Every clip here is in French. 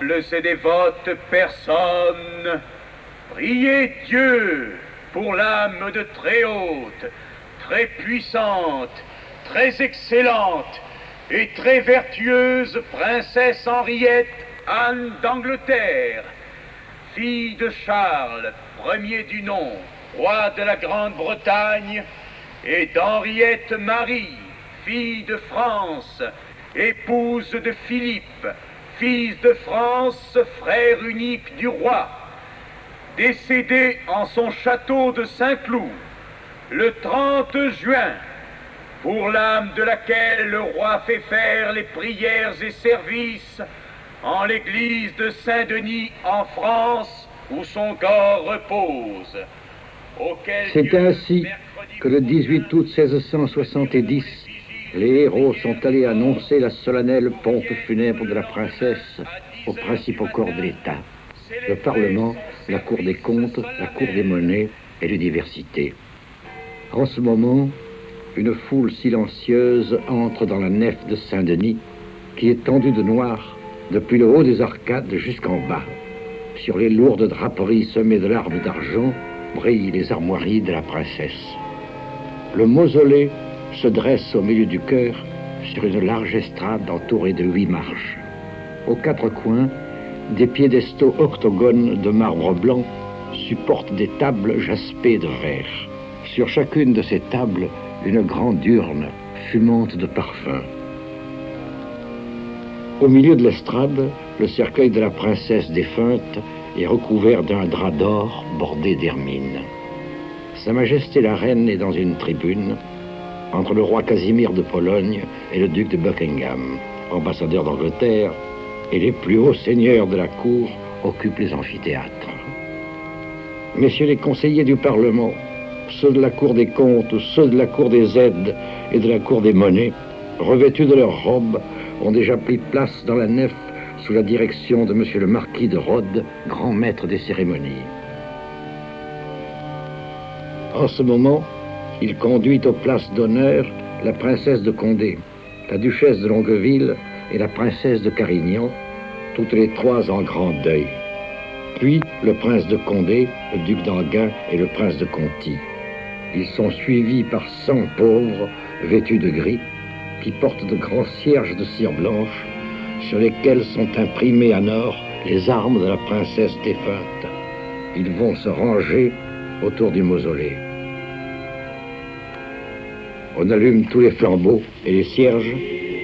nobles et dévotes personnes, priez Dieu pour l'âme de très haute, très puissante, très excellente et très vertueuse princesse Henriette Anne d'Angleterre, fille de Charles, premier du nom, roi de la Grande-Bretagne, et d'Henriette Marie, fille de France, épouse de Philippe, fils de France, frère unique du roi, décédé en son château de Saint-Cloud le 30 juin, pour l'âme de laquelle le roi fait faire les prières et services en l'église de Saint-Denis en France, où son corps repose. C'est ainsi que le 18 août 1670, les héros sont allés annoncer la solennelle pompe funèbre de la princesse aux principaux corps de l'État, le Parlement, la Cour des comptes, la Cour des monnaies et l'université. En ce moment, une foule silencieuse entre dans la nef de Saint-Denis, qui est tendue de noir depuis le haut des arcades jusqu'en bas. Sur les lourdes draperies semées de larmes d'argent brillent les armoiries de la princesse. Le mausolée se dresse au milieu du chœur sur une large estrade entourée de 8 marches. Aux 4 coins, des piédestaux octogones de marbre blanc supportent des tables jaspées de verre. Sur chacune de ces tables, une grande urne fumante de parfums. Au milieu de l'estrade, le cercueil de la princesse défunte est recouvert d'un drap d'or bordé d'hermine. Sa Majesté la Reine est dans une tribune, entre le roi Casimir de Pologne et le duc de Buckingham, ambassadeur d'Angleterre, et les plus hauts seigneurs de la cour occupent les amphithéâtres. Messieurs les conseillers du Parlement, ceux de la Cour des comptes, ceux de la Cour des aides et de la Cour des monnaies, revêtus de leurs robes, ont déjà pris place dans la nef sous la direction de monsieur le marquis de Rhodes, grand maître des cérémonies. En ce moment, il conduit aux places d'honneur la princesse de Condé, la duchesse de Longueville et la princesse de Carignan, toutes les 3 en grand deuil. Puis le prince de Condé, le duc d'Enghien et le prince de Conti. Ils sont suivis par 100 pauvres vêtus de gris qui portent de grands cierges de cire blanche sur lesquels sont imprimés en or les armes de la princesse défunte. Ils vont se ranger autour du mausolée. On allume tous les flambeaux et les cierges,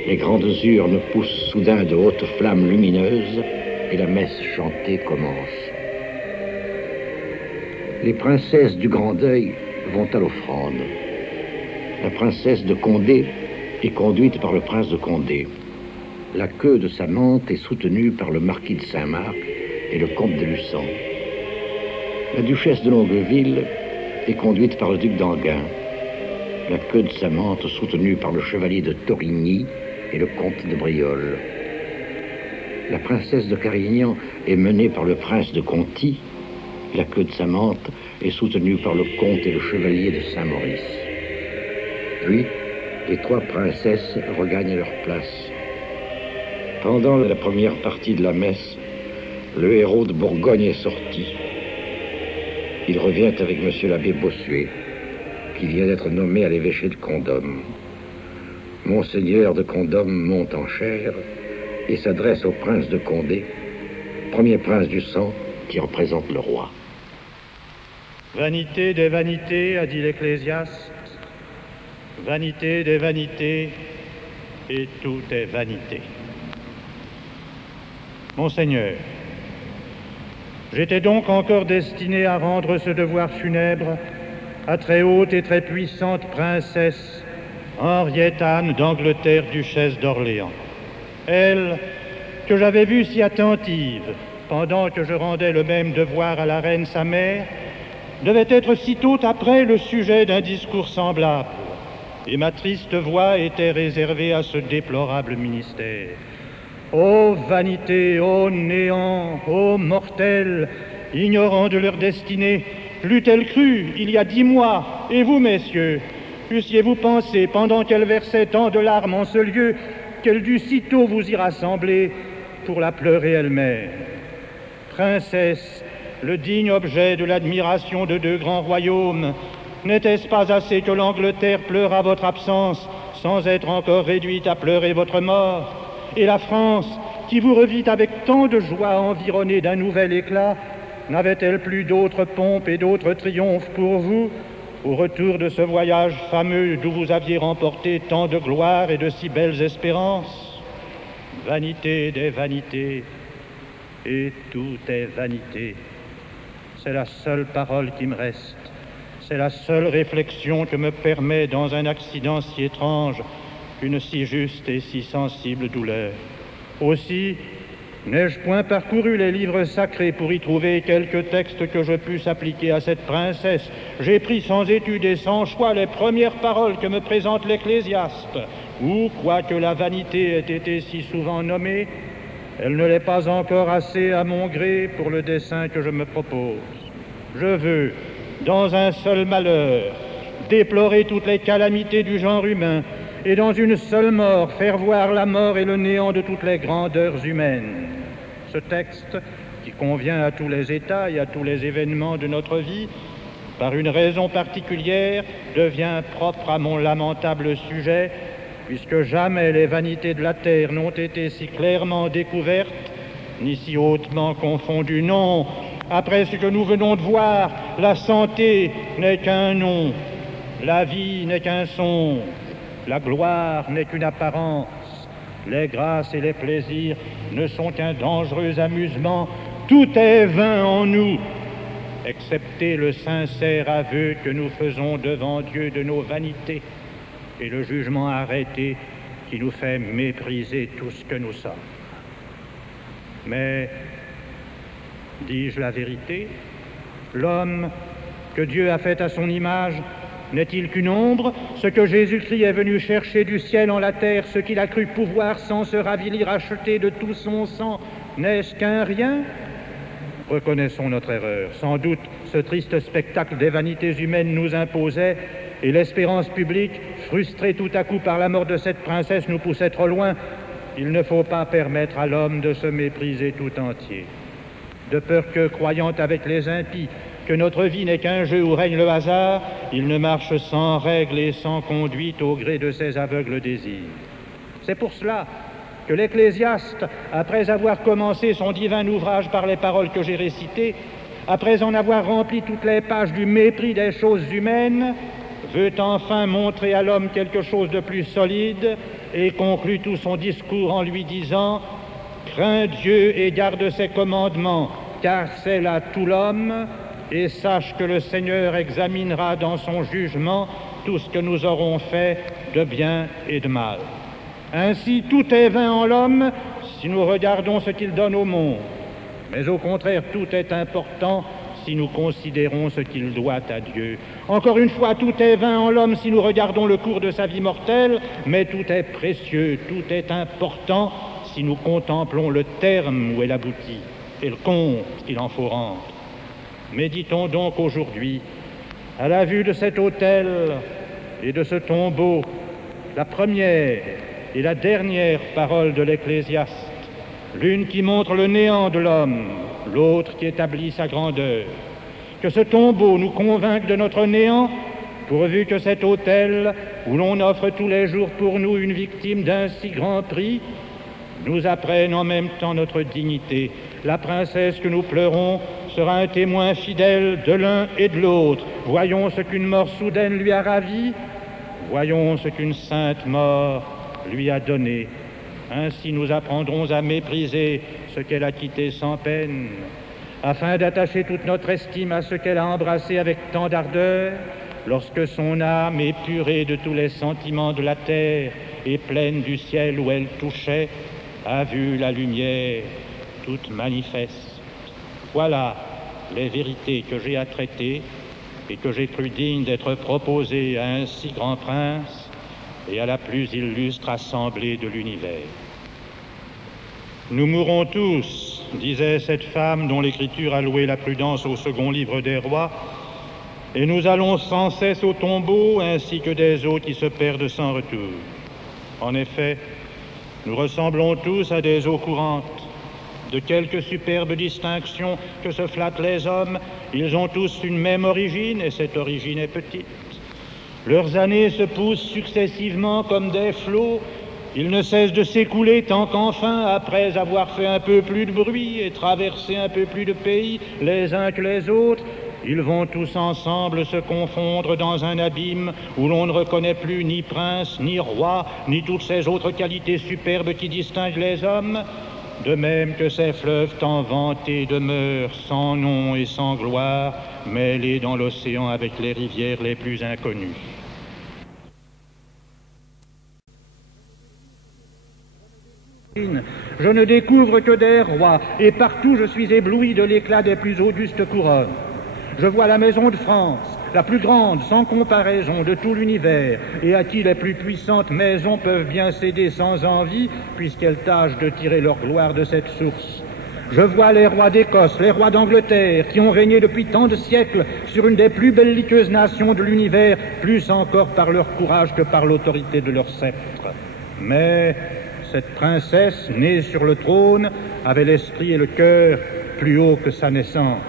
les grandes urnes poussent soudain de hautes flammes lumineuses et la messe chantée commence. Les princesses du Grand Deuil vont à l'offrande. La princesse de Condé est conduite par le prince de Condé. La queue de sa mante est soutenue par le marquis de Saint-Marc et le comte de Luçon. La duchesse de Longueville est conduite par le duc d'Enghien. La queue de sa mante soutenue par le chevalier de Torigny et le comte de Brioles. La princesse de Carignan est menée par le prince de Conti. La queue de sa mante est soutenue par le comte et le chevalier de Saint-Maurice. Puis, les 3 princesses regagnent leur place. Pendant la première partie de la messe, le héros de Bourgogne est sorti. Il revient avec monsieur l'abbé Bossuet, qui vient d'être nommé à l'évêché de Condom. Monseigneur de Condom monte en chaire et s'adresse au prince de Condé, premier prince du sang qui représente le roi. Vanité des vanités, a dit l'Ecclésiaste, vanité des vanités, et tout est vanité. Monseigneur, j'étais donc encore destiné à rendre ce devoir funèbre à très haute et très puissante princesse Henriette Anne d'Angleterre, duchesse d'Orléans. Elle, que j'avais vue si attentive pendant que je rendais le même devoir à la reine sa mère, devait être sitôt après le sujet d'un discours semblable, et ma triste voix était réservée à ce déplorable ministère. Ô vanité, ô néant, ô mortels, ignorants de leur destinée, l'eût-elle cru il y a 10 mois, et vous, messieurs, eussiez-vous pensé, pendant qu'elle versait tant de larmes en ce lieu, qu'elle dût sitôt vous y rassembler, pour la pleurer elle-même. Princesse, le digne objet de l'admiration de deux grands royaumes, n'était-ce pas assez que l'Angleterre pleura votre absence sans être encore réduite à pleurer votre mort? Et la France, qui vous revit avec tant de joie environnée d'un nouvel éclat, n'avait-elle plus d'autres pompes et d'autres triomphes pour vous au retour de ce voyage fameux d'où vous aviez remporté tant de gloire et de si belles espérances? Vanité des vanités, et tout est vanité. C'est la seule parole qui me reste. C'est la seule réflexion que me permet, dans un accident si étrange, une si juste et si sensible douleur. Aussi, n'ai-je point parcouru les livres sacrés pour y trouver quelques textes que je puisse appliquer à cette princesse? J'ai pris sans étude et sans choix les premières paroles que me présente l'Ecclésiaste, où, quoique la vanité ait été si souvent nommée, elle ne l'est pas encore assez à mon gré pour le dessein que je me propose. Je veux, dans un seul malheur, déplorer toutes les calamités du genre humain, et dans une seule mort, faire voir la mort et le néant de toutes les grandeurs humaines. Ce texte, qui convient à tous les états et à tous les événements de notre vie, par une raison particulière, devient propre à mon lamentable sujet, puisque jamais les vanités de la terre n'ont été si clairement découvertes, ni si hautement confondues. Non, après ce que nous venons de voir, la santé n'est qu'un nom, la vie n'est qu'un songe, la gloire n'est qu'une apparence, les grâces et les plaisirs ne sont qu'un dangereux amusement. Tout est vain en nous, excepté le sincère aveu que nous faisons devant Dieu de nos vanités et le jugement arrêté qui nous fait mépriser tout ce que nous sommes. Mais, dis-je la vérité, l'homme que Dieu a fait à son image n'est-il qu'une ombre? Ce que Jésus-Christ est venu chercher du ciel en la terre, ce qu'il a cru pouvoir sans se ravilir acheter de tout son sang, n'est-ce qu'un rien? Reconnaissons notre erreur. Sans doute, ce triste spectacle des vanités humaines nous imposait, et l'espérance publique, frustrée tout à coup par la mort de cette princesse, nous poussait trop loin. Il ne faut pas permettre à l'homme de se mépriser tout entier. De peur que, croyant avec les impies que notre vie n'est qu'un jeu où règne le hasard, il ne marche sans règle et sans conduite au gré de ses aveugles désirs. C'est pour cela que l'Ecclésiaste, après avoir commencé son divin ouvrage par les paroles que j'ai récitées, après en avoir rempli toutes les pages du mépris des choses humaines, veut enfin montrer à l'homme quelque chose de plus solide et conclut tout son discours en lui disant « Crains Dieu et garde ses commandements, car c'est là tout l'homme, et sache que le Seigneur examinera dans son jugement tout ce que nous aurons fait de bien et de mal. Ainsi, tout est vain en l'homme si nous regardons ce qu'il donne au monde, mais au contraire, tout est important si nous considérons ce qu'il doit à Dieu. Encore une fois, tout est vain en l'homme si nous regardons le cours de sa vie mortelle, mais tout est précieux, tout est important si nous contemplons le terme où elle aboutit et le compte qu'il en faut rendre. Méditons donc aujourd'hui, à la vue de cet autel et de ce tombeau, la première et la dernière parole de l'Ecclésiaste, l'une qui montre le néant de l'homme, l'autre qui établit sa grandeur. Que ce tombeau nous convainque de notre néant, pourvu que cet autel, où l'on offre tous les jours pour nous une victime d'un si grand prix, nous apprenne en même temps notre dignité. La princesse que nous pleurons sera un témoin fidèle de l'un et de l'autre. Voyons ce qu'une mort soudaine lui a ravi, voyons ce qu'une sainte mort lui a donné. Ainsi nous apprendrons à mépriser ce qu'elle a quitté sans peine, afin d'attacher toute notre estime à ce qu'elle a embrassé avec tant d'ardeur, lorsque son âme, épurée de tous les sentiments de la terre et pleine du ciel où elle touchait, a vu la lumière toute manifeste. Voilà les vérités que j'ai à traiter et que j'ai cru dignes d'être proposées à un si grand prince et à la plus illustre assemblée de l'univers. Nous mourrons tous, disait cette femme dont l'Écriture a loué la prudence au second livre des rois, et nous allons sans cesse au tombeau ainsi que des eaux qui se perdent sans retour. En effet, nous ressemblons tous à des eaux courantes, De quelque superbe distinction que se flattent les hommes, ils ont tous une même origine, et cette origine est petite. Leurs années se poussent successivement comme des flots. Ils ne cessent de s'écouler tant qu'enfin, après avoir fait un peu plus de bruit et traversé un peu plus de pays, les uns que les autres, ils vont tous ensemble se confondre dans un abîme où l'on ne reconnaît plus ni prince, ni roi, ni toutes ces autres qualités superbes qui distinguent les hommes, de même que ces fleuves tant vantés demeurent sans nom et sans gloire, mêlés dans l'océan avec les rivières les plus inconnues. Je ne découvre que des rois, et partout je suis ébloui de l'éclat des plus augustes couronnes. Je vois la maison de France, la plus grande, sans comparaison, de tout l'univers, et à qui les plus puissantes maisons peuvent bien céder sans envie, puisqu'elles tâchent de tirer leur gloire de cette source. Je vois les rois d'Écosse, les rois d'Angleterre, qui ont régné depuis tant de siècles sur une des plus belliqueuses nations de l'univers, plus encore par leur courage que par l'autorité de leur sceptre. Mais cette princesse, née sur le trône, avait l'esprit et le cœur plus haut que sa naissance.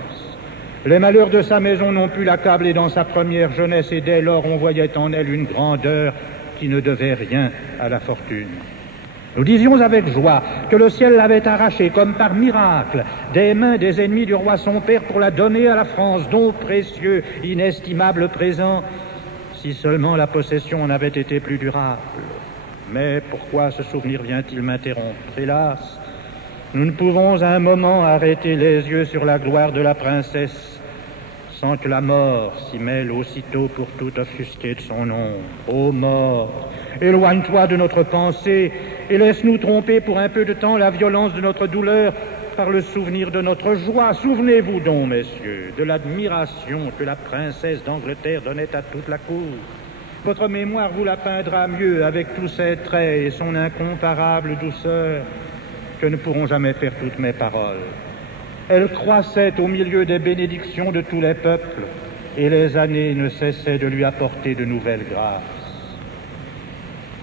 Les malheurs de sa maison n'ont pu l'accabler dans sa première jeunesse, et dès lors on voyait en elle une grandeur qui ne devait rien à la fortune. Nous disions avec joie que le ciel l'avait arrachée comme par miracle des mains des ennemis du roi son père pour la donner à la France, don précieux, inestimable présent, si seulement la possession en avait été plus durable. Mais pourquoi ce souvenir vient-il m'interrompre? Hélas, nous ne pouvons un moment arrêter les yeux sur la gloire de la princesse sans que la mort s'y mêle aussitôt pour tout offusquer de son ombre. Ô mort, éloigne-toi de notre pensée et laisse-nous tromper pour un peu de temps la violence de notre douleur par le souvenir de notre joie. Souvenez-vous donc, messieurs, de l'admiration que la princesse d'Angleterre donnait à toute la cour. Votre mémoire vous la peindra mieux avec tous ses traits et son incomparable douceur que ne pourront jamais faire toutes mes paroles. Elle croissait au milieu des bénédictions de tous les peuples, et les années ne cessaient de lui apporter de nouvelles grâces.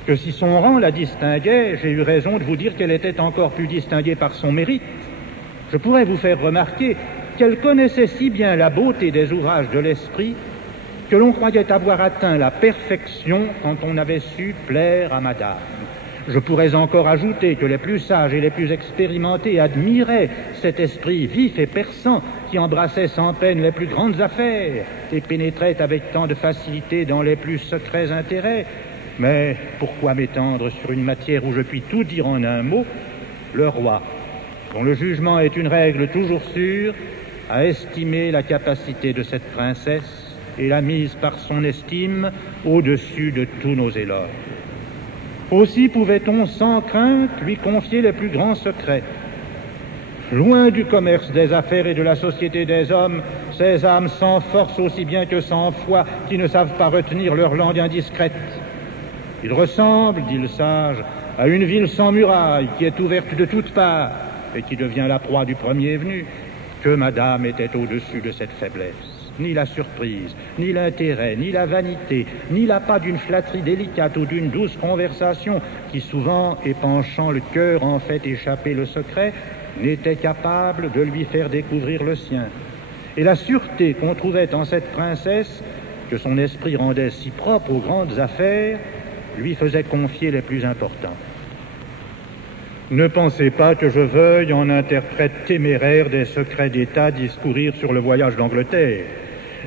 Que si son rang la distinguait, j'ai eu raison de vous dire qu'elle était encore plus distinguée par son mérite. Je pourrais vous faire remarquer qu'elle connaissait si bien la beauté des ouvrages de l'esprit que l'on croyait avoir atteint la perfection quand on avait su plaire à Madame. Je pourrais encore ajouter que les plus sages et les plus expérimentés admiraient cet esprit vif et perçant qui embrassait sans peine les plus grandes affaires et pénétrait avec tant de facilité dans les plus secrets intérêts. Mais pourquoi m'étendre sur une matière où je puis tout dire en un mot? Le roi, dont le jugement est une règle toujours sûre, a estimé la capacité de cette princesse et l'a mise par son estime au-dessus de tous nos éloges. Aussi pouvait-on sans crainte lui confier les plus grands secrets. Loin du commerce des affaires et de la société des hommes, ces âmes sans force aussi bien que sans foi, qui ne savent pas retenir leur langue indiscrète. Il ressemble, dit le sage, à une ville sans murailles qui est ouverte de toutes parts et qui devient la proie du premier venu. Que Madame était au-dessus de cette faiblesse. Ni la surprise, ni l'intérêt, ni la vanité, ni l'appât d'une flatterie délicate ou d'une douce conversation qui souvent, épanchant le cœur, en fait échapper le secret, n'était capable de lui faire découvrir le sien. Et la sûreté qu'on trouvait en cette princesse, que son esprit rendait si propre aux grandes affaires, lui faisait confier les plus importants. Ne pensez pas que je veuille, en interprète téméraire des secrets d'État, discourir sur le voyage d'Angleterre,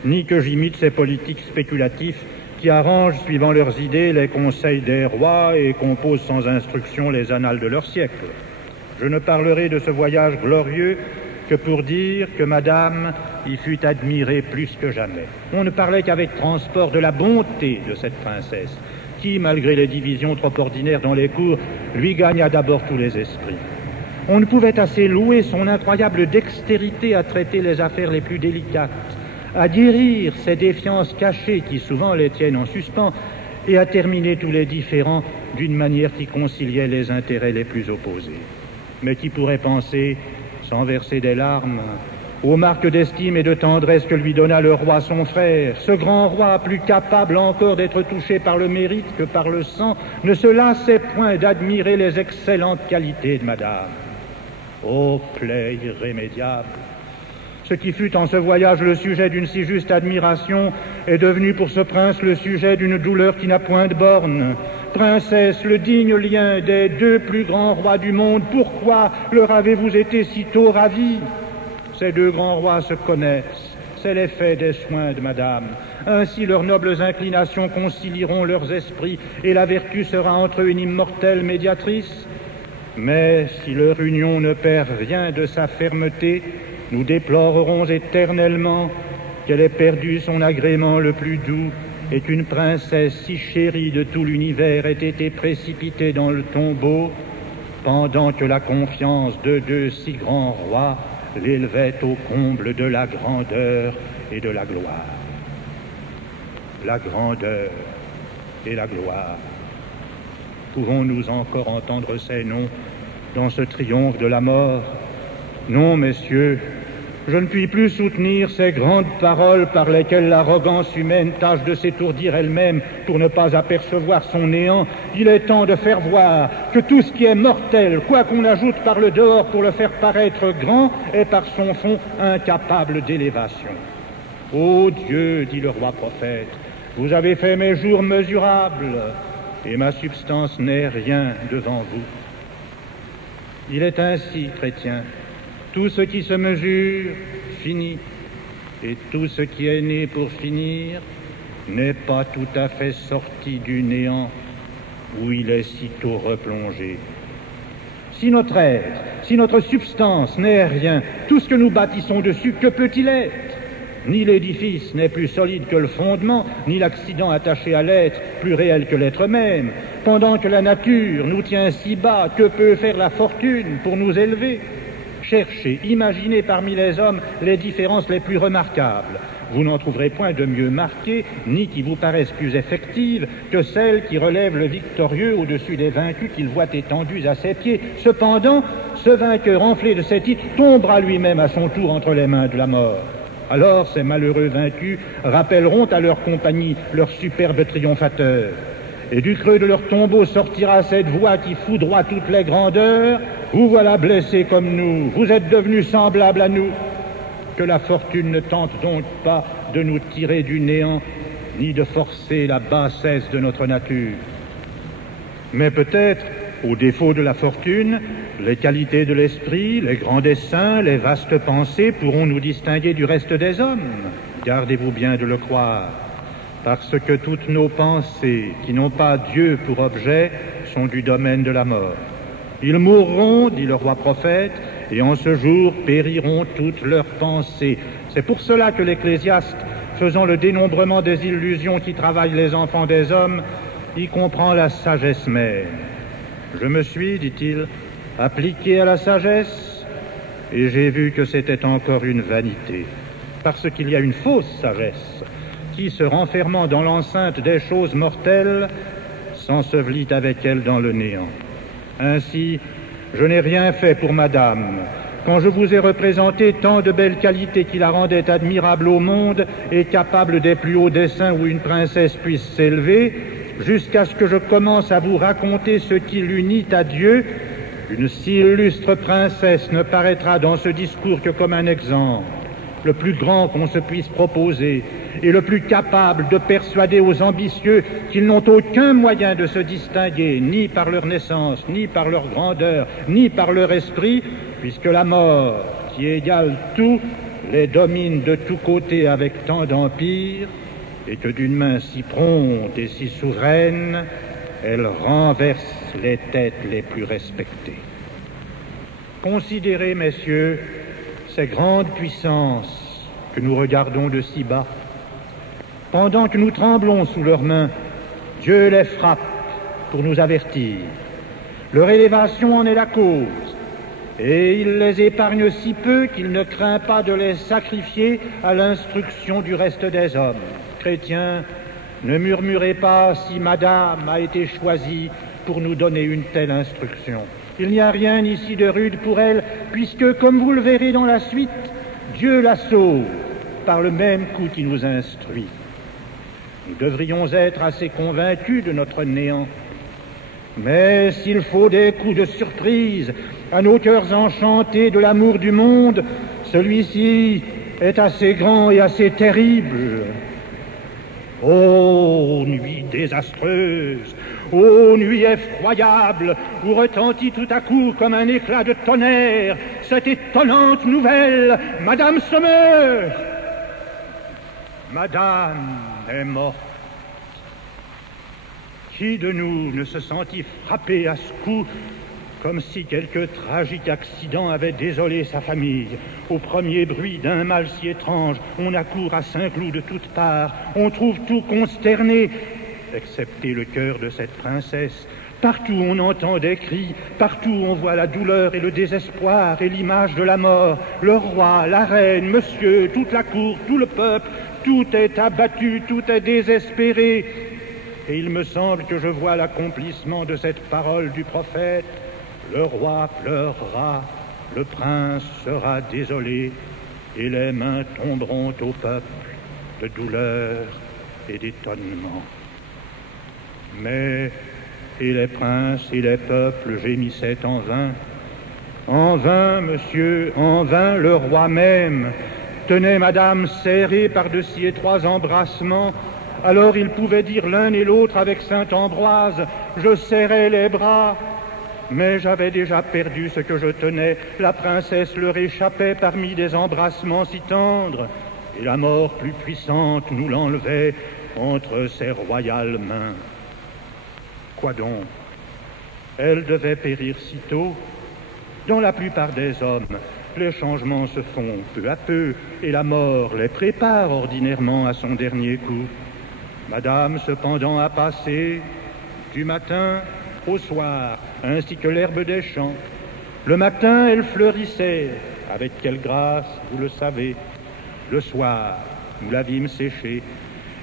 ni que j'imite ces politiques spéculatifs qui arrangent, suivant leurs idées, les conseils des rois et composent sans instruction les annales de leur siècle. Je ne parlerai de ce voyage glorieux que pour dire que Madame y fut admirée plus que jamais. On ne parlait qu'avec transport de la bonté de cette princesse, qui, malgré les divisions trop ordinaires dans les cours, lui gagna d'abord tous les esprits. On ne pouvait assez louer son incroyable dextérité à traiter les affaires les plus délicates, à guérir ces défiances cachées qui souvent les tiennent en suspens, et à terminer tous les différends d'une manière qui conciliait les intérêts les plus opposés. Mais qui pourrait penser, sans verser des larmes, aux marques d'estime et de tendresse que lui donna le roi son frère, ce grand roi, plus capable encore d'être touché par le mérite que par le sang, ne se lassait point d'admirer les excellentes qualités de Madame. ô plaie irrémédiable! Ce qui fut en ce voyage le sujet d'une si juste admiration est devenu pour ce prince le sujet d'une douleur qui n'a point de borne. Princesse, le digne lien des deux plus grands rois du monde, pourquoi leur avez-vous été si tôt ravis? Ces deux grands rois se connaissent, c'est l'effet des soins de madame. Ainsi leurs nobles inclinations concilieront leurs esprits et la vertu sera entre eux une immortelle médiatrice. Mais si leur union ne perd rien de sa fermeté, nous déplorerons éternellement qu'elle ait perdu son agrément le plus doux et qu'une princesse si chérie de tout l'univers ait été précipitée dans le tombeau pendant que la confiance de deux si grands rois l'élevait au comble de la grandeur et de la gloire. La grandeur et la gloire. Pouvons-nous encore entendre ces noms dans ce triomphe de la mort? Non, messieurs, je ne puis plus soutenir ces grandes paroles par lesquelles l'arrogance humaine tâche de s'étourdir elle-même pour ne pas apercevoir son néant. Il est temps de faire voir que tout ce qui est mortel, quoi qu'on ajoute par le dehors pour le faire paraître grand, est par son fond incapable d'élévation. Ô Dieu, dit le roi prophète, vous avez fait mes jours mesurables, et ma substance n'est rien devant vous. Il est ainsi, chrétiens. Tout ce qui se mesure finit, et tout ce qui est né pour finir n'est pas tout à fait sorti du néant où il est sitôt replongé. Si notre être, si notre substance n'est rien, tout ce que nous bâtissons dessus, que peut-il être? Ni l'édifice n'est plus solide que le fondement, ni l'accident attaché à l'être plus réel que l'être même. Pendant que la nature nous tient si bas, que peut faire la fortune pour nous élever? Cherchez, imaginez parmi les hommes les différences les plus remarquables. Vous n'en trouverez point de mieux marquées, ni qui vous paraissent plus effectives, que celles qui relèvent le victorieux au-dessus des vaincus qu'il voit étendus à ses pieds. Cependant, ce vainqueur enflé de ses titres tombera lui-même à son tour entre les mains de la mort. Alors ces malheureux vaincus rappelleront à leur compagnie leur superbe triomphateur. Et du creux de leur tombeau sortira cette voix qui foudroie toutes les grandeurs. Vous voilà blessés comme nous, vous êtes devenus semblables à nous. Que la fortune ne tente donc pas de nous tirer du néant, ni de forcer la bassesse de notre nature. Mais peut-être, au défaut de la fortune, les qualités de l'esprit, les grands desseins, les vastes pensées pourront nous distinguer du reste des hommes. Gardez-vous bien de le croire. Parce que toutes nos pensées, qui n'ont pas Dieu pour objet, sont du domaine de la mort. Ils mourront, dit le roi prophète, et en ce jour périront toutes leurs pensées. C'est pour cela que l'Ecclésiaste, faisant le dénombrement des illusions qui travaillent les enfants des hommes, y comprend la sagesse même. Je me suis, dit-il, appliqué à la sagesse, et j'ai vu que c'était encore une vanité, parce qu'il y a une fausse sagesse, qui, se renfermant dans l'enceinte des choses mortelles, s'ensevelit avec elle dans le néant. Ainsi, je n'ai rien fait pour madame. Quand je vous ai représenté tant de belles qualités qui la rendaient admirable au monde et capable des plus hauts desseins où une princesse puisse s'élever, jusqu'à ce que je commence à vous raconter ce qui l'unit à Dieu, une si illustre princesse ne paraîtra dans ce discours que comme un exemple, le plus grand qu'on se puisse proposer, et le plus capable de persuader aux ambitieux qu'ils n'ont aucun moyen de se distinguer, ni par leur naissance, ni par leur grandeur, ni par leur esprit, puisque la mort, qui égale tout, les domine de tous côtés avec tant d'empire, et que d'une main si prompte et si souveraine, elle renverse les têtes les plus respectées. Considérez, messieurs, ces grandes puissances que nous regardons de si bas. Pendant que nous tremblons sous leurs mains, Dieu les frappe pour nous avertir. Leur élévation en est la cause, et il les épargne si peu qu'il ne craint pas de les sacrifier à l'instruction du reste des hommes. Chrétiens, ne murmurez pas si madame a été choisie pour nous donner une telle instruction. Il n'y a rien ici de rude pour elle, puisque, comme vous le verrez dans la suite, Dieu la sauve par le même coup qui nous instruit. Nous devrions être assez convaincus de notre néant. Mais s'il faut des coups de surprise à nos cœurs enchantés de l'amour du monde, celui-ci est assez grand et assez terrible. Ô nuit désastreuse, ô nuit effroyable, où retentit tout à coup comme un éclat de tonnerre cette étonnante nouvelle, Madame se meurt. Madame est morte. Qui de nous ne se sentit frappé à ce coup, comme si quelque tragique accident avait désolé sa famille? Au premier bruit d'un mal si étrange, on accourt à Saint-Cloud de toutes parts, on trouve tout consterné, excepté le cœur de cette princesse. Partout on entend des cris, partout on voit la douleur et le désespoir et l'image de la mort. Le roi, la reine, monsieur, toute la cour, tout le peuple, tout est abattu, tout est désespéré. Et il me semble que je vois l'accomplissement de cette parole du prophète. Le roi pleurera, le prince sera désolé, et les mains tomberont au peuple de douleur et d'étonnement. Mais, et les princes et les peuples gémissaient en vain. En vain, monsieur, en vain, le roi même tenait madame serrée par de si étroits embrassements. Alors ils pouvaient dire l'un et l'autre avec saint Ambroise, je serrais les bras. Mais j'avais déjà perdu ce que je tenais, la princesse leur échappait parmi des embrassements si tendres, et la mort plus puissante nous l'enlevait entre ses royales mains. Quoi donc? Elle devait périr si tôt. Dans la plupart des hommes, les changements se font peu à peu, et la mort les prépare ordinairement à son dernier coup. Madame, cependant, a passé du matin au soir, ainsi que l'herbe des champs. Le matin, elle fleurissait, avec quelle grâce, vous le savez. Le soir, nous la vîmes sécher,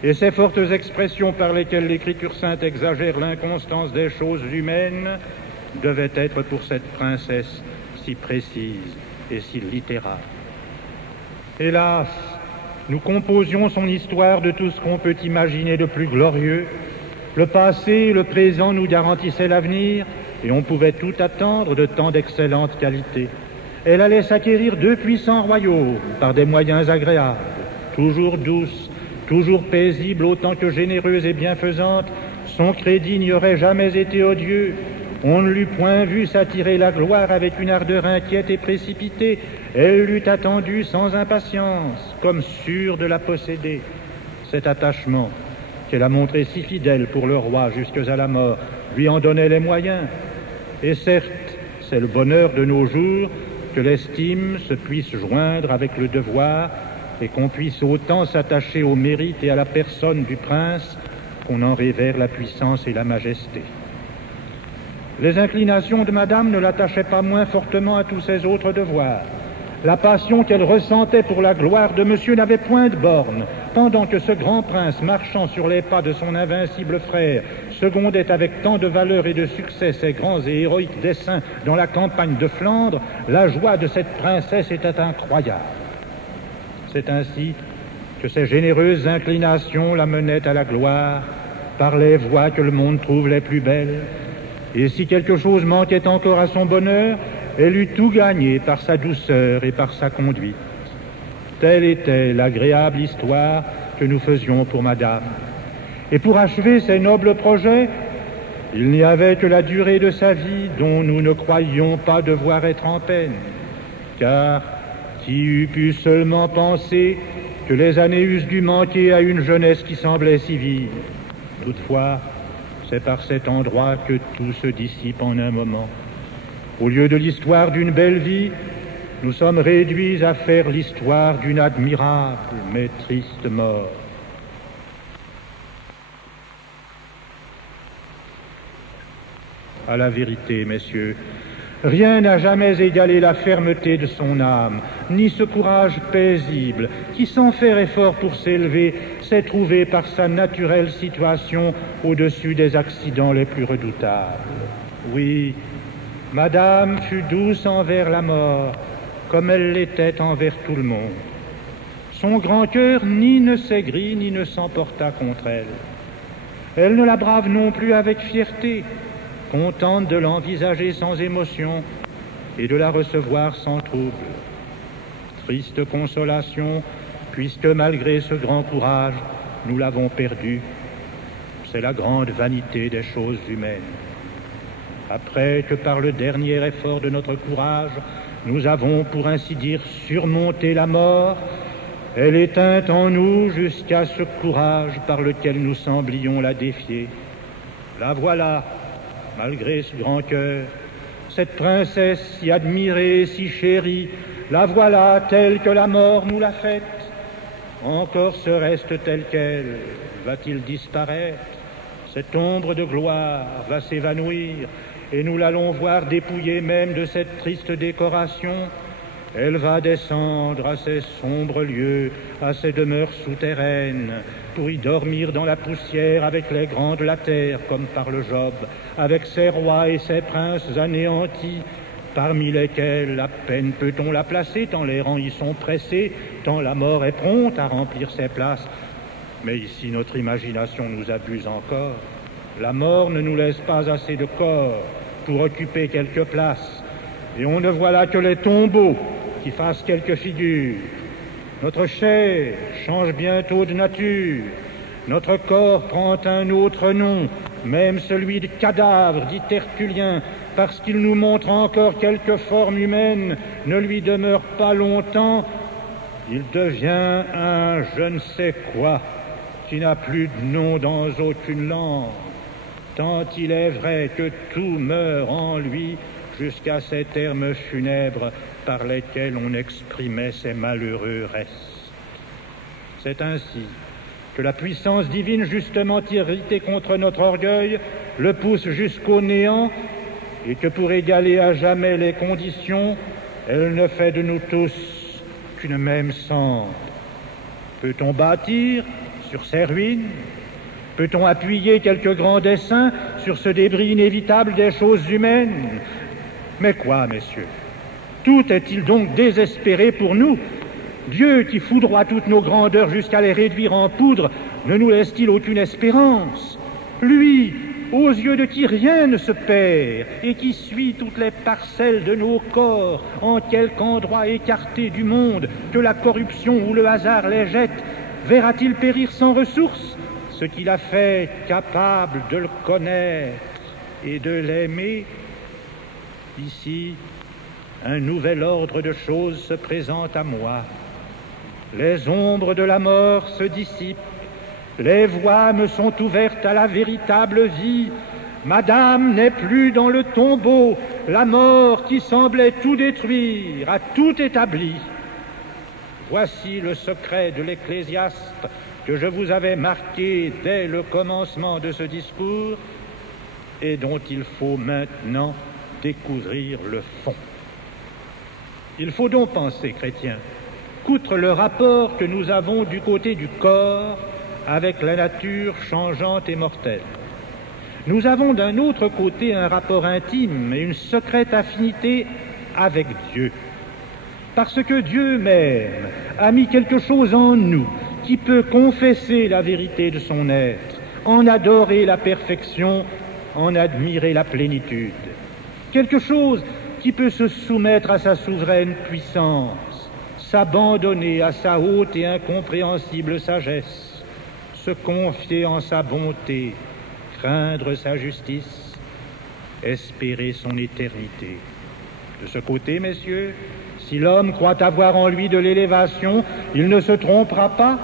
et ces fortes expressions par lesquelles l'Écriture sainte exagère l'inconstance des choses humaines devaient être pour cette princesse si précises et si littérales. Hélas, nous composions son histoire de tout ce qu'on peut imaginer de plus glorieux. Le passé et le présent nous garantissaient l'avenir, et on pouvait tout attendre de tant d'excellentes qualités. Elle allait s'acquérir 2 puissants royaumes par des moyens agréables, toujours douce, toujours paisible, autant que généreuse et bienfaisante. Son crédit n'y aurait jamais été odieux. On ne l'eût point vu s'attirer la gloire avec une ardeur inquiète et précipitée. Elle l'eût attendu sans impatience, comme sûre de la posséder. Cet attachement, qu'elle a montré si fidèle pour le roi jusque à la mort, lui en donnait les moyens. Et certes, c'est le bonheur de nos jours que l'estime se puisse joindre avec le devoir et qu'on puisse autant s'attacher au mérite et à la personne du prince qu'on en révère la puissance et la majesté. Les inclinations de madame ne l'attachaient pas moins fortement à tous ses autres devoirs. La passion qu'elle ressentait pour la gloire de monsieur n'avait point de borne. Pendant que ce grand prince, marchant sur les pas de son invincible frère, secondait avec tant de valeur et de succès ses grands et héroïques desseins dans la campagne de Flandre, la joie de cette princesse était incroyable. C'est ainsi que ces généreuses inclinations la menaient à la gloire par les voies que le monde trouve les plus belles. Et si quelque chose manquait encore à son bonheur, elle eût tout gagné par sa douceur et par sa conduite. Telle était l'agréable histoire que nous faisions pour madame. Et pour achever ces nobles projets, il n'y avait que la durée de sa vie dont nous ne croyions pas devoir être en peine. Car qui eût pu seulement penser que les années eussent dû manquer à une jeunesse qui semblait si vive? Toutefois, c'est par cet endroit que tout se dissipe en un moment. Au lieu de l'histoire d'une belle vie, nous sommes réduits à faire l'histoire d'une admirable mais triste mort. À la vérité, messieurs, rien n'a jamais égalé la fermeté de son âme, ni ce courage paisible qui, sans faire effort pour s'élever, s'est trouvé par sa naturelle situation au-dessus des accidents les plus redoutables. Oui, madame fut douce envers la mort, comme elle l'était envers tout le monde. Son grand cœur ni ne s'aigrit, ni ne s'emporta contre elle. Elle ne la brave non plus avec fierté. contente de l'envisager sans émotion et de la recevoir sans trouble. Triste consolation, puisque malgré ce grand courage, nous l'avons perdu. C'est la grande vanité des choses humaines. Après que par le dernier effort de notre courage, nous avons, pour ainsi dire, surmonté la mort, elle éteint en nous jusqu'à ce courage par lequel nous semblions la défier. La voilà, malgré ce grand cœur, cette princesse si admirée, si chérie, la voilà telle que la mort nous l'a faite. Encore se reste tel quel, va-t-il disparaître? Cette ombre de gloire va s'évanouir, et nous l'allons voir dépouillée même de cette triste décoration. Elle va descendre à ces sombres lieux, à ces demeures souterraines, pour y dormir dans la poussière avec les grands de la terre, comme parle Job, avec ses rois et ses princes anéantis, parmi lesquels à peine peut-on la placer, tant les rangs y sont pressés, tant la mort est prompte à remplir ses places. Mais ici, notre imagination nous abuse encore. La mort ne nous laisse pas assez de corps pour occuper quelques places, et on ne voit là que les tombeaux qui fassent quelques figures. Notre chair change bientôt de nature, notre corps prend un autre nom, même celui de cadavre, dit Tertullien, parce qu'il nous montre encore quelques formes humaines, ne lui demeure pas longtemps, il devient un je ne sais quoi, qui n'a plus de nom dans aucune langue, tant il est vrai que tout meurt en lui jusqu'à ces termes funèbres par lesquels on exprimait ces malheureux restes. C'est ainsi que la puissance divine, justement irritée contre notre orgueil, le pousse jusqu'au néant, et que pour égaler à jamais les conditions, elle ne fait de nous tous qu'une même cendre. Peut-on bâtir sur ces ruines? Peut-on appuyer quelques grands dessins sur ce débris inévitable des choses humaines? Mais quoi, messieurs? Tout est-il donc désespéré pour nous? Dieu, qui foudroie toutes nos grandeurs jusqu'à les réduire en poudre, ne nous laisse-t-il aucune espérance? Lui, aux yeux de qui rien ne se perd, et qui suit toutes les parcelles de nos corps, en quelque endroit écarté du monde que la corruption ou le hasard les jette, verra-t-il périr sans ressources ce qu'il a fait capable de le connaître et de l'aimer? Ici, un nouvel ordre de choses se présente à moi. Les ombres de la mort se dissipent, les voies me sont ouvertes à la véritable vie. Madame n'est plus dans le tombeau, la mort qui semblait tout détruire a tout établi. Voici le secret de l'Ecclésiaste que je vous avais marqué dès le commencement de ce discours et dont il faut maintenant découvrir le fond. Il faut donc penser, chrétiens, qu'outre le rapport que nous avons du côté du corps avec la nature changeante et mortelle, nous avons d'un autre côté un rapport intime et une secrète affinité avec Dieu. Parce que Dieu même a mis quelque chose en nous qui peut confesser la vérité de son être, en adorer la perfection, en admirer la plénitude. Quelque chose qui peut se soumettre à sa souveraine puissance, s'abandonner à sa haute et incompréhensible sagesse, se confier en sa bonté, craindre sa justice, espérer son éternité. De ce côté, messieurs, si l'homme croit avoir en lui de l'élévation, il ne se trompera pas,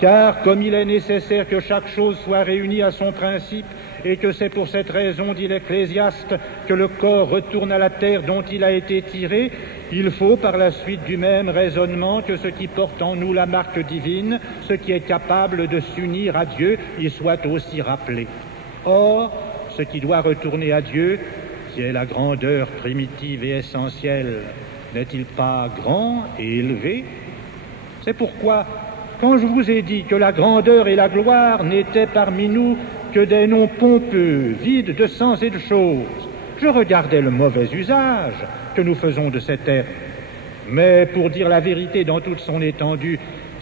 car comme il est nécessaire que chaque chose soit réunie à son principe, et que c'est pour cette raison, dit l'Ecclésiaste, que le corps retourne à la terre dont il a été tiré, il faut, par la suite du même raisonnement, que ce qui porte en nous la marque divine, ce qui est capable de s'unir à Dieu, y soit aussi rappelé. Or, ce qui doit retourner à Dieu, qui est la grandeur primitive et essentielle, n'est-il pas grand et élevé? C'est pourquoi, quand je vous ai dit que la grandeur et la gloire n'étaient parmi nous que des noms pompeux, vides de sens et de choses, je regardais le mauvais usage que nous faisons de ces termes. Mais pour dire la vérité dans toute son étendue,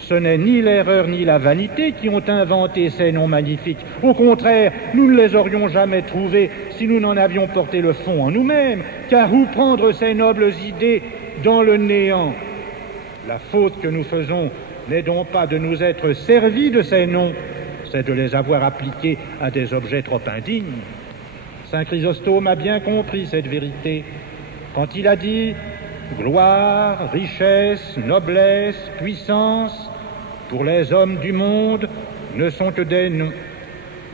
Ce n'est ni l'erreur ni la vanité qui ont inventé ces noms magnifiques. Au contraire, nous ne les aurions jamais trouvés si nous n'en avions porté le fond en nous-mêmes, car où prendre ces nobles idées dans le néant? La faute que nous faisons n'est donc pas de nous être servis de ces noms, c'est de les avoir appliqués à des objets trop indignes. Saint Chrysostome a bien compris cette vérité quand il a dit « Gloire, richesse, noblesse, puissance, pour les hommes du monde, ne sont que des noms.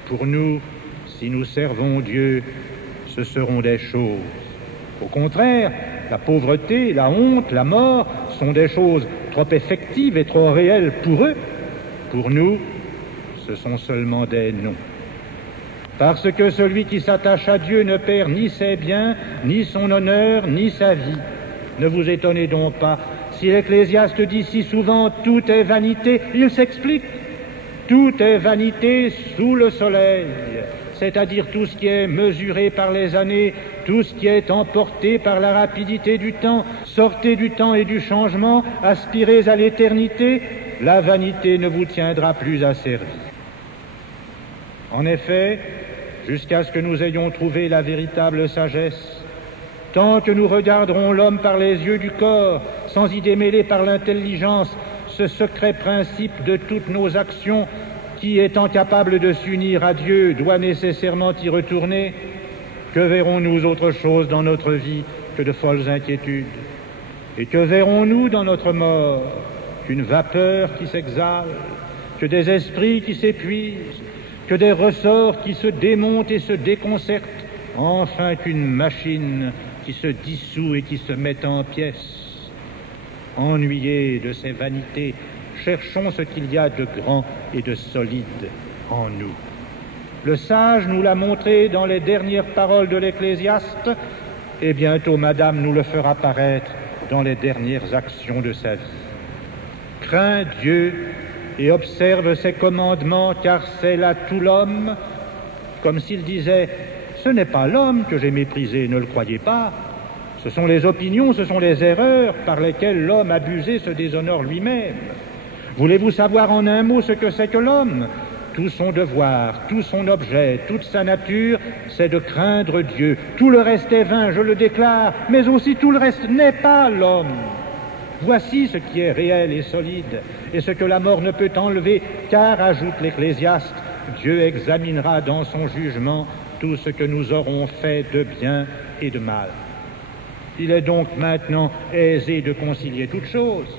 Pour nous, si nous servons Dieu, ce seront des choses. Au contraire, la pauvreté, la honte, la mort sont des choses trop effectives et trop réelles pour eux. Pour nous, ce sont seulement des noms. Parce que celui qui s'attache à Dieu ne perd ni ses biens, ni son honneur, ni sa vie. Ne vous étonnez donc pas. Si l'Ecclésiaste dit si souvent « tout est vanité », il s'explique. Tout est vanité sous le soleil, c'est-à-dire tout ce qui est mesuré par les années, tout ce qui est emporté par la rapidité du temps. Sortez du temps et du changement, aspirez à l'éternité, la vanité ne vous tiendra plus asservi. En effet, jusqu'à ce que nous ayons trouvé la véritable sagesse, tant que nous regarderons l'homme par les yeux du corps, sans y démêler par l'intelligence ce secret principe de toutes nos actions qui, étant capable de s'unir à Dieu, doit nécessairement y retourner, que verrons-nous autre chose dans notre vie que de folles inquiétudes? Et que verrons-nous dans notre mort qu'une vapeur qui s'exhale, que des esprits qui s'épuisent, que des ressorts qui se démontent et se déconcertent, enfin qu'une machine qui se dissout et qui se met en pièces? Ennuyés de ces vanités, cherchons ce qu'il y a de grand et de solide en nous. Le sage nous l'a montré dans les dernières paroles de l'Ecclésiaste, et bientôt Madame nous le fera paraître dans les dernières actions de sa vie. Crains Dieu et observe ses commandements, car c'est là tout l'homme, comme s'il disait « Ce n'est pas l'homme que j'ai méprisé, ne le croyez pas. Ce sont les opinions, ce sont les erreurs par lesquelles l'homme abusé se déshonore lui-même. Voulez-vous savoir en un mot ce que c'est que l'homme? Tout son devoir, tout son objet, toute sa nature, c'est de craindre Dieu. Tout le reste est vain, je le déclare, mais aussi tout le reste n'est pas l'homme. Voici ce qui est réel et solide, et ce que la mort ne peut enlever, car, ajoute l'Ecclésiaste, Dieu examinera dans son jugement tout ce que nous aurons fait de bien et de mal. Il est donc maintenant aisé de concilier toutes choses.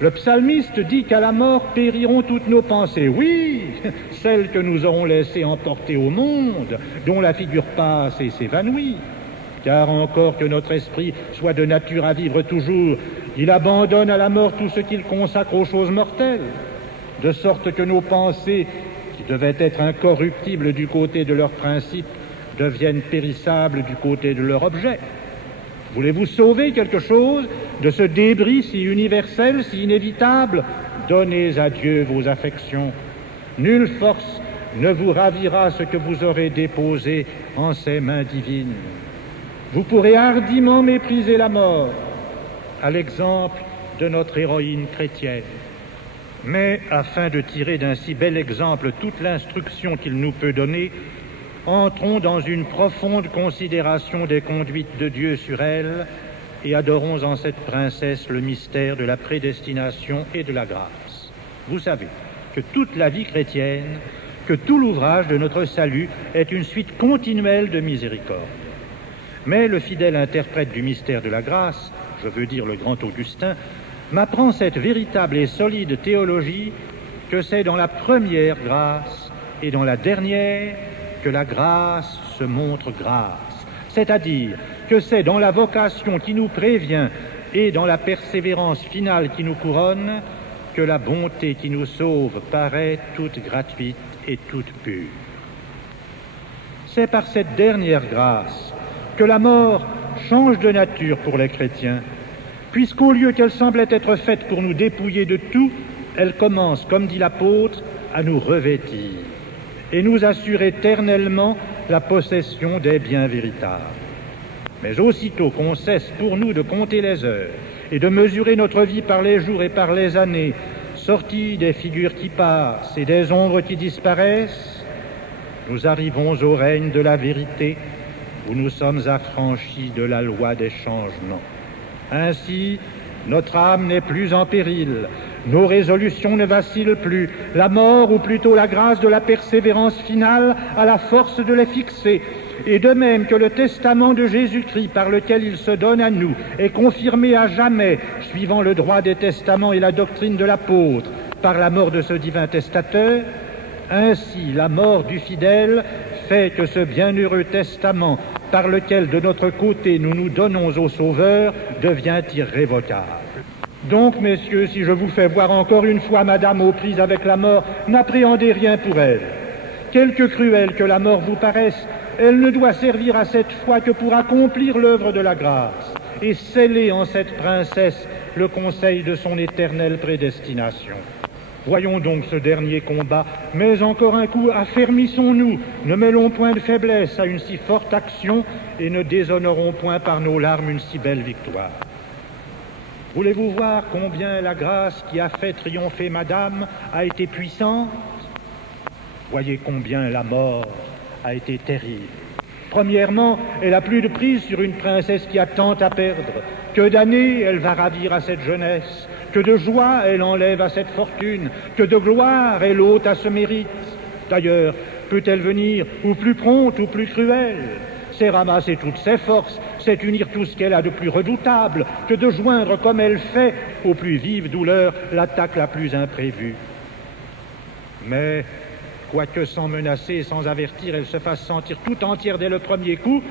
Le psalmiste dit qu'à la mort périront toutes nos pensées. Oui, celles que nous aurons laissées emporter au monde, dont la figure passe et s'évanouit. Car encore que notre esprit soit de nature à vivre toujours, il abandonne à la mort tout ce qu'il consacre aux choses mortelles, de sorte que nos pensées, qui devaient être incorruptibles du côté de leur principe, deviennent périssables du côté de leur objet. Voulez-vous sauver quelque chose de ce débris si universel, si inévitable? Donnez à Dieu vos affections. Nulle force ne vous ravira ce que vous aurez déposé en ses mains divines. Vous pourrez hardiment mépriser la mort, à l'exemple de notre héroïne chrétienne. Mais afin de tirer d'un si bel exemple toute l'instruction qu'il nous peut donner, entrons dans une profonde considération des conduites de Dieu sur elle et adorons en cette princesse le mystère de la prédestination et de la grâce. Vous savez que toute la vie chrétienne, que tout l'ouvrage de notre salut est une suite continuelle de miséricorde. Mais le fidèle interprète du mystère de la grâce, je veux dire le grand Augustin, m'apprend cette véritable et solide théologie que c'est dans la première grâce et dans la dernière que la grâce se montre grâce, c'est-à-dire que c'est dans la vocation qui nous prévient et dans la persévérance finale qui nous couronne que la bonté qui nous sauve paraît toute gratuite et toute pure. C'est par cette dernière grâce que la mort change de nature pour les chrétiens, puisqu'au lieu qu'elle semblait être faite pour nous dépouiller de tout, elle commence, comme dit l'apôtre, à nous revêtir et nous assure éternellement la possession des biens véritables. Mais aussitôt qu'on cesse pour nous de compter les heures et de mesurer notre vie par les jours et par les années, sortis des figures qui passent et des ombres qui disparaissent, nous arrivons au règne de la vérité, où nous sommes affranchis de la loi des changements. Ainsi, notre âme n'est plus en péril, nos résolutions ne vacillent plus, la mort, ou plutôt la grâce de la persévérance finale, a la force de les fixer. Et de même que le testament de Jésus-Christ par lequel il se donne à nous est confirmé à jamais, suivant le droit des testaments et la doctrine de l'apôtre, par la mort de ce divin testateur, ainsi la mort du fidèle fait que ce bienheureux testament par lequel de notre côté nous nous donnons au Sauveur devient irrévocable. Donc, messieurs, si je vous fais voir encore une fois Madame aux prises avec la mort, n'appréhendez rien pour elle. Quelque cruelle que la mort vous paraisse, elle ne doit servir à cette fois que pour accomplir l'œuvre de la grâce et sceller en cette princesse le conseil de son éternelle prédestination. Voyons donc ce dernier combat, mais encore un coup, affermissons-nous, ne mêlons point de faiblesse à une si forte action et ne déshonorons point par nos larmes une si belle victoire. Voulez-vous voir combien la grâce qui a fait triompher Madame a été puissante? Voyez combien la mort a été terrible. Premièrement, elle a plus de prise sur une princesse qui a tant à perdre. Que d'années elle va ravir à cette jeunesse, que de joie elle enlève à cette fortune, que de gloire elle ôte à ce mérite. D'ailleurs, peut-elle venir ou plus prompte ou plus cruelle? C'est ramasser toutes ses forces, c'est unir tout ce qu'elle a de plus redoutable, que de joindre comme elle fait aux plus vives douleurs l'attaque la plus imprévue. Mais quoique sans menacer et sans avertir, elle se fasse sentir tout entière dès le premier coup,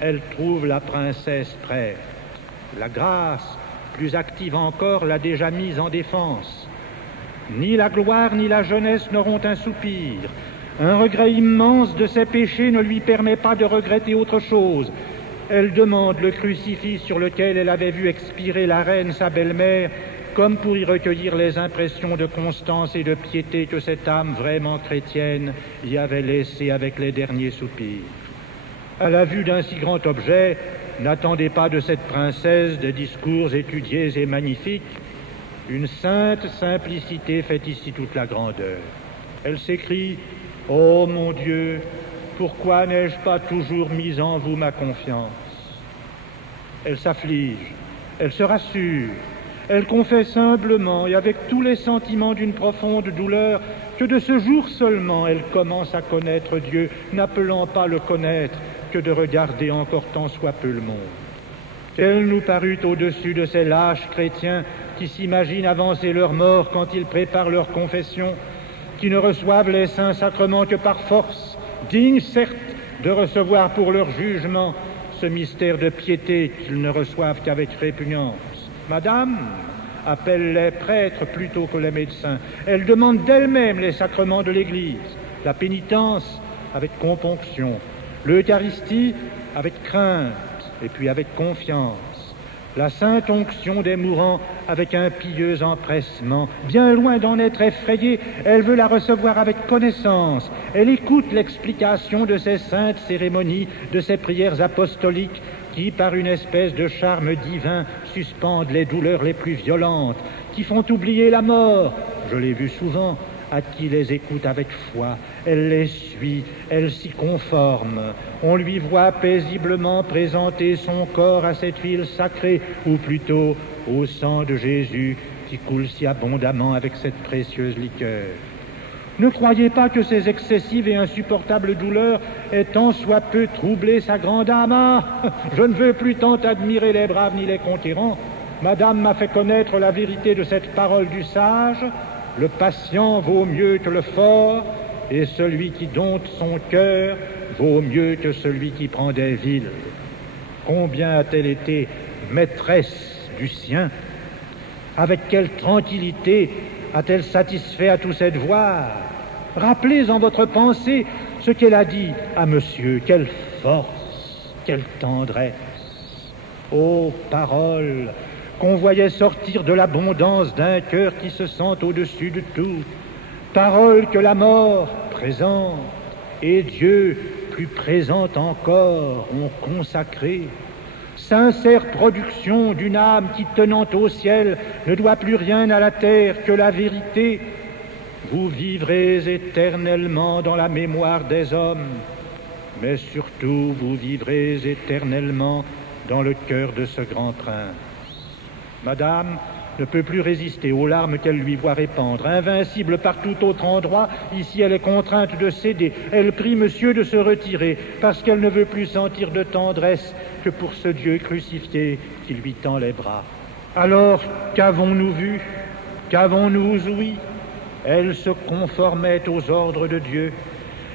elle trouve la princesse prête. La grâce, plus active encore, l'a déjà mise en défense. Ni la gloire ni la jeunesse n'auront un soupir. Un regret immense de ses péchés ne lui permet pas de regretter autre chose. Elle demande le crucifix sur lequel elle avait vu expirer la reine, sa belle-mère, comme pour y recueillir les impressions de constance et de piété que cette âme vraiment chrétienne y avait laissées avec les derniers soupirs. À la vue d'un si grand objet, n'attendez pas de cette princesse des discours étudiés et magnifiques. Une sainte simplicité fait ici toute la grandeur. Elle s'écrie « Ô mon Dieu, pourquoi n'ai-je pas toujours mis en vous ma confiance ?» Elle s'afflige, elle se rassure, elle confesse humblement et avec tous les sentiments d'une profonde douleur que de ce jour seulement elle commence à connaître Dieu, n'appelant pas le connaître que de regarder encore tant soit peu le monde. Elle nous parut au-dessus de ces lâches chrétiens qui s'imaginent avancer leur mort quand ils préparent leur confession, qui ne reçoivent les saints sacrements que par force, dignes certes de recevoir pour leur jugement ce mystère de piété qu'ils ne reçoivent qu'avec répugnance. Madame appelle les prêtres plutôt que les médecins. Elle demande d'elle-même les sacrements de l'Église, la pénitence avec componction, l'Eucharistie avec crainte et puis avec confiance, la sainte onction des mourants avec un pieux empressement. Bien loin d'en être effrayée, elle veut la recevoir avec connaissance. Elle écoute l'explication de ces saintes cérémonies, de ces prières apostoliques qui, par une espèce de charme divin, suspendent les douleurs les plus violentes, qui font oublier la mort. Je l'ai vu souvent, à qui les écoute avec foi. Elle les suit, elle s'y conforme. On lui voit paisiblement présenter son corps à cette huile sacrée, ou plutôt au sang de Jésus qui coule si abondamment avec cette précieuse liqueur. Ne croyez pas que ces excessives et insupportables douleurs aient tant soit peu troublé sa grande âme. Ah, je ne veux plus tant admirer les braves ni les conquérants. Madame m'a fait connaître la vérité de cette parole du sage. Le patient vaut mieux que le fort, et celui qui dompte son cœur vaut mieux que celui qui prend des villes. Combien a-t-elle été maîtresse du sien? Avec quelle tranquillité a-t-elle satisfait à tous ses devoirs? Rappelez en votre pensée ce qu'elle a dit à monsieur. Quelle force, quelle tendresse! Ô paroles qu'on voyait sortir de l'abondance d'un cœur qui se sent au-dessus de tout, paroles que la mort présente et Dieu plus présent encore ont consacrées. sincère production d'une âme qui, tenant au ciel, ne doit plus rien à la terre que la vérité, vous vivrez éternellement dans la mémoire des hommes, mais surtout vous vivrez éternellement dans le cœur de ce grand prince. Madame ne peut plus résister aux larmes qu'elle lui voit répandre. Invincible par tout autre endroit, ici elle est contrainte de céder. Elle prie monsieur de se retirer, parce qu'elle ne veut plus sentir de tendresse que pour ce Dieu crucifié qui lui tend les bras. Alors, qu'avons-nous vu? Qu'avons-nous ouï? Elle se conformait aux ordres de Dieu.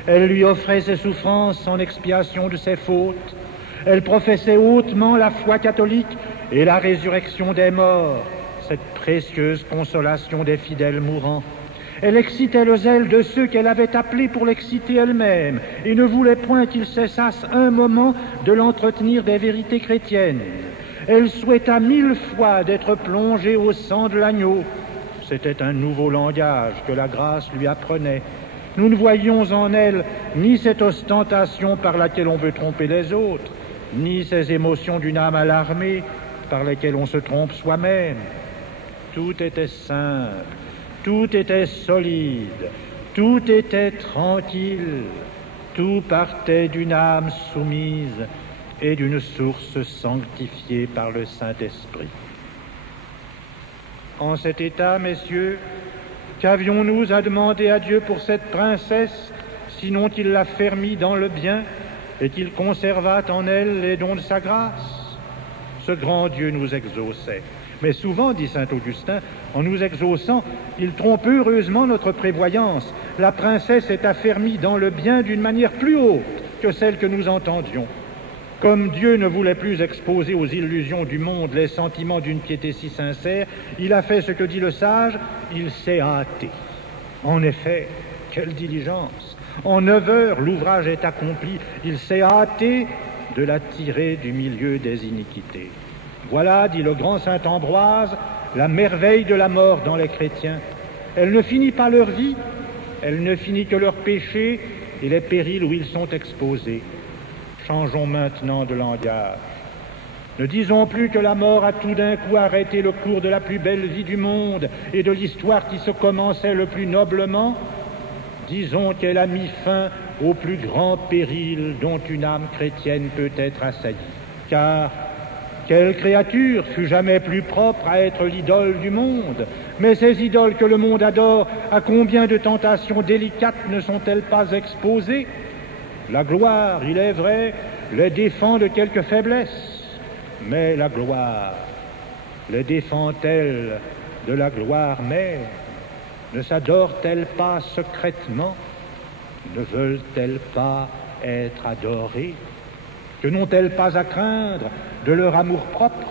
Elle lui offrait ses souffrances en expiation de ses fautes. Elle professait hautement la foi catholique et la résurrection des morts, cette précieuse consolation des fidèles mourants. Elle excitait le zèle de ceux qu'elle avait appelés pour l'exciter elle-même et ne voulait point qu'ils cessassent un moment de l'entretenir des vérités chrétiennes. Elle souhaita 1000 fois d'être plongée au sang de l'agneau. C'était un nouveau langage que la grâce lui apprenait. Nous ne voyions en elle ni cette ostentation par laquelle on veut tromper les autres, ni ces émotions d'une âme alarmée par lesquelles on se trompe soi-même. Tout était simple, tout était solide, tout était tranquille, tout partait d'une âme soumise et d'une source sanctifiée par le Saint-Esprit. En cet état, messieurs, qu'avions-nous à demander à Dieu pour cette princesse, sinon qu'il la fermît dans le bien et qu'il conservât en elle les dons de sa grâce? Ce grand Dieu nous exauçait. Mais souvent, dit saint Augustin, en nous exauçant, il trompe heureusement notre prévoyance. La princesse est affermie dans le bien d'une manière plus haute que celle que nous entendions. Comme Dieu ne voulait plus exposer aux illusions du monde les sentiments d'une piété si sincère, il a fait ce que dit le sage, il s'est hâté. En effet, quelle diligence! En 9 heures, l'ouvrage est accompli. Il s'est hâté de la tirer du milieu des iniquités. Voilà, dit le grand saint Ambroise, la merveille de la mort dans les chrétiens. Elle ne finit pas leur vie, elle ne finit que leurs péchés et les périls où ils sont exposés. Changeons maintenant de langage. Ne disons plus que la mort a tout d'un coup arrêté le cours de la plus belle vie du monde et de l'histoire qui se commençait le plus noblement. Disons qu'elle a mis fin au plus grand péril dont une âme chrétienne peut être assaillie. Car quelle créature fut jamais plus propre à être l'idole du monde? Mais ces idoles que le monde adore, à combien de tentations délicates ne sont-elles pas exposées? La gloire, il est vrai, les défend de quelques faiblesses, mais la gloire, les défend-elle de la gloire mère? Ne s'adorent-elles pas secrètement? Ne veulent-elles pas être adorées? Que n'ont-elles pas à craindre de leur amour-propre?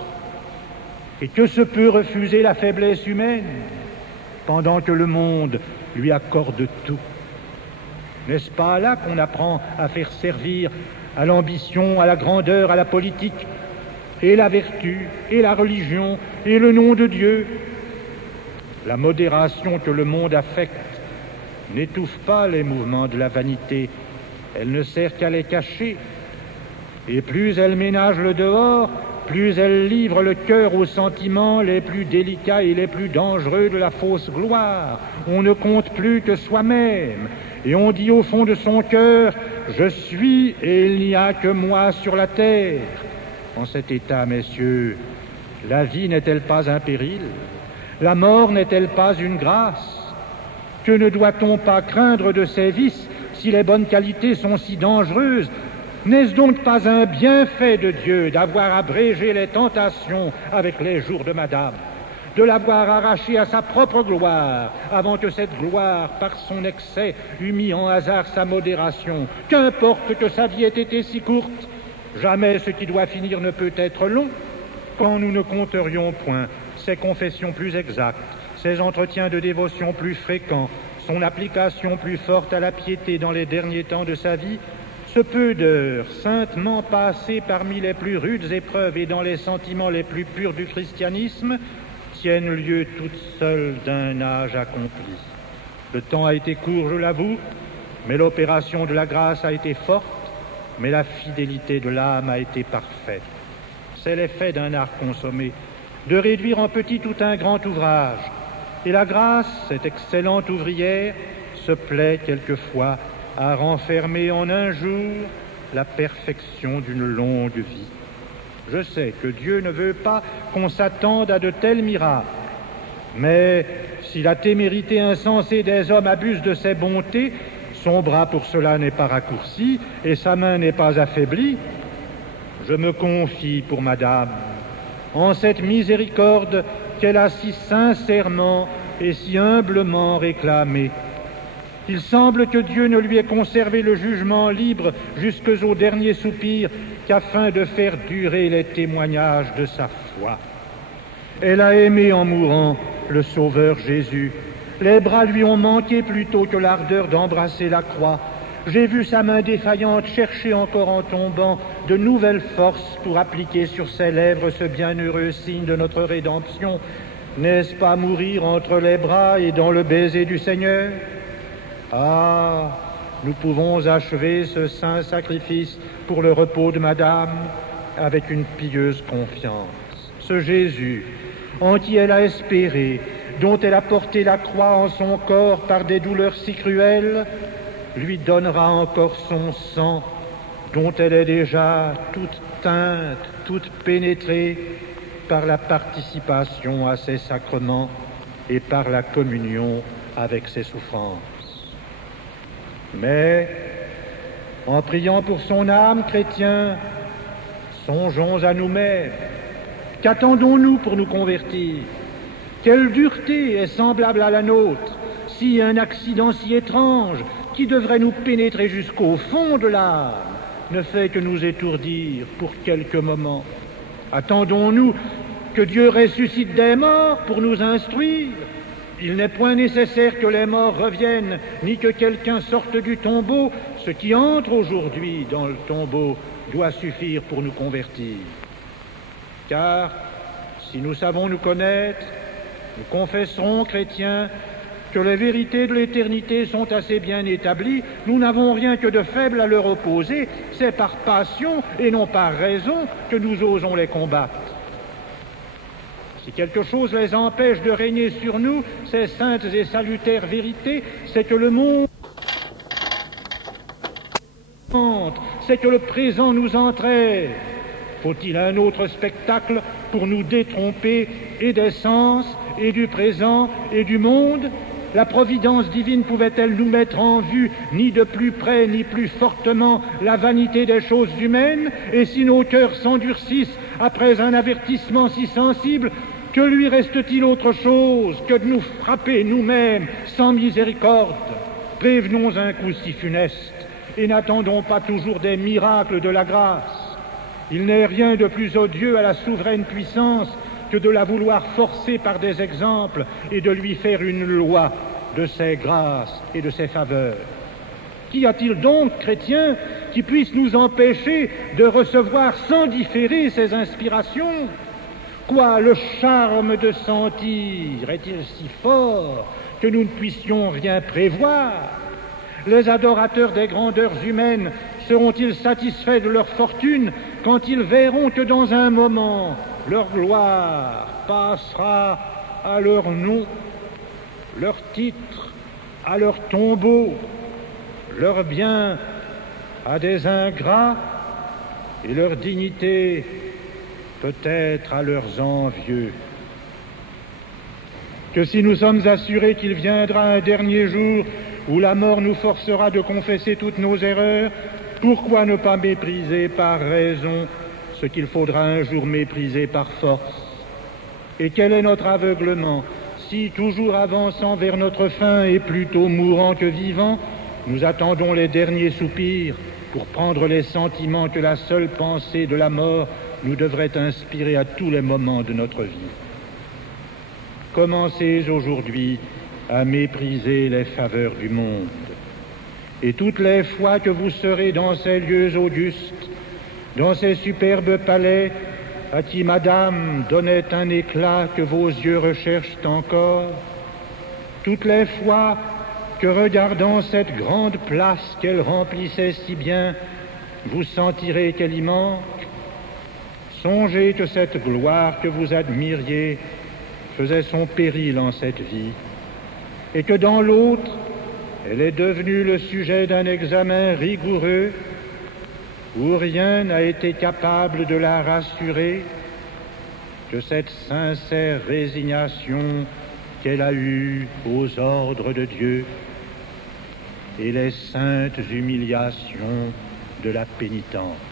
Et que se peut refuser la faiblesse humaine pendant que le monde lui accorde tout? N'est-ce pas là qu'on apprend à faire servir à l'ambition, à la grandeur, à la politique, et la vertu, et la religion, et le nom de Dieu? La modération que le monde affecte n'étouffe pas les mouvements de la vanité, elle ne sert qu'à les cacher. Et plus elle ménage le dehors, plus elle livre le cœur aux sentiments les plus délicats et les plus dangereux de la fausse gloire. On ne compte plus que soi-même, et on dit au fond de son cœur « Je suis et il n'y a que moi sur la terre ». En cet état, messieurs, la vie n'est-elle pas un péril? La mort n'est-elle pas une grâce? Que ne doit-on pas craindre de ces vices si les bonnes qualités sont si dangereuses? N'est-ce donc pas un bienfait de Dieu d'avoir abrégé les tentations avec les jours de Madame, de l'avoir arraché à sa propre gloire, avant que cette gloire, par son excès, eût mis en hasard sa modération? Qu'importe que sa vie ait été si courte, jamais ce qui doit finir ne peut être long. Quand nous ne compterions point ses confessions plus exactes, ses entretiens de dévotion plus fréquents, son application plus forte à la piété dans les derniers temps de sa vie, ce peu d'heures saintement passées parmi les plus rudes épreuves et dans les sentiments les plus purs du christianisme tiennent lieu toutes seules d'un âge accompli. Le temps a été court, je l'avoue, mais l'opération de la grâce a été forte, mais la fidélité de l'âme a été parfaite. c'est l'effet d'un art consommé, de réduire en petit tout un grand ouvrage. Et la grâce, cette excellente ouvrière, se plaît quelquefois à renfermer en un jour la perfection d'une longue vie. Je sais que Dieu ne veut pas qu'on s'attende à de tels miracles, mais si la témérité insensée des hommes abuse de ses bontés, son bras pour cela n'est pas raccourci et sa main n'est pas affaiblie. Je me confie pour Madame en cette miséricorde qu'elle a si sincèrement et si humblement réclamée. Il semble que Dieu ne lui ait conservé le jugement libre jusqu'au dernier soupir qu'afin de faire durer les témoignages de sa foi. Elle a aimé en mourant le Sauveur Jésus. Les bras lui ont manqué plutôt que l'ardeur d'embrasser la croix. J'ai vu sa main défaillante chercher encore en tombant de nouvelles forces pour appliquer sur ses lèvres ce bienheureux signe de notre rédemption. N'est-ce pas mourir entre les bras et dans le baiser du Seigneur? Ah, nous pouvons achever ce saint sacrifice pour le repos de Madame avec une pieuse confiance. Ce Jésus, en qui elle a espéré, dont elle a porté la croix en son corps par des douleurs si cruelles, lui donnera encore son sang, dont elle est déjà toute teinte, toute pénétrée par la participation à ses sacrements et par la communion avec ses souffrances. Mais, en priant pour son âme, chrétien, songeons à nous-mêmes. Qu'attendons-nous pour nous convertir? Quelle dureté est semblable à la nôtre si un accident si étrange, qui devrait nous pénétrer jusqu'au fond de l'âme, ne fait que nous étourdir pour quelques moments? Attendons-nous que Dieu ressuscite des morts pour nous instruire? Il n'est point nécessaire que les morts reviennent, ni que quelqu'un sorte du tombeau. Ce qui entre aujourd'hui dans le tombeau doit suffire pour nous convertir. Car si nous savons nous connaître, nous confesserons, chrétiens, que les vérités de l'éternité sont assez bien établies. Nous n'avons rien que de faible à leur opposer. C'est par passion et non par raison que nous osons les combattre. Si quelque chose les empêche de régner sur nous, ces saintes et salutaires vérités, c'est que le monde, c'est que le présent nous entraîne. Faut-il un autre spectacle pour nous détromper et des sens, et du présent, et du monde? La providence divine pouvait-elle nous mettre en vue, ni de plus près, ni plus fortement, la vanité des choses humaines? Et si nos cœurs s'endurcissent après un avertissement si sensible, que lui reste-t-il autre chose que de nous frapper nous-mêmes sans miséricorde? Prévenons un coup si funeste, et n'attendons pas toujours des miracles de la grâce. Il n'est rien de plus odieux à la souveraine puissance que de la vouloir forcer par des exemples et de lui faire une loi de ses grâces et de ses faveurs. Qu'y a-t-il donc, chrétiens, qui puisse nous empêcher de recevoir sans différer ces inspirations? Quoi, le charme de sentir est-il si fort que nous ne puissions rien prévoir? Les adorateurs des grandeurs humaines seront-ils satisfaits de leur fortune quand ils verront que dans un moment, leur gloire passera à leur nom, leur titre à leur tombeau, leur bien à des ingrats et leur dignité peut-être à leurs envieux? Que si nous sommes assurés qu'il viendra un dernier jour où la mort nous forcera de confesser toutes nos erreurs, pourquoi ne pas mépriser par raison ce qu'il faudra un jour mépriser par force? Et quel est notre aveuglement si, toujours avançant vers notre fin et plutôt mourant que vivant, nous attendons les derniers soupirs pour prendre les sentiments que la seule pensée de la mort nous devrait inspirer à tous les moments de notre vie? Commencez aujourd'hui à mépriser les faveurs du monde. Et toutes les fois que vous serez dans ces lieux augustes, dans ces superbes palais à qui Madame donnait un éclat que vos yeux recherchent encore, toutes les fois que, regardant cette grande place qu'elle remplissait si bien, vous sentirez qu'elle y manque, Songez que cette gloire que vous admiriez faisait son péril en cette vie, et que dans l'autre, elle est devenue le sujet d'un examen rigoureux où rien n'a été capable de la rassurer, que cette sincère résignation qu'elle a eue aux ordres de Dieu et les saintes humiliations de la pénitence.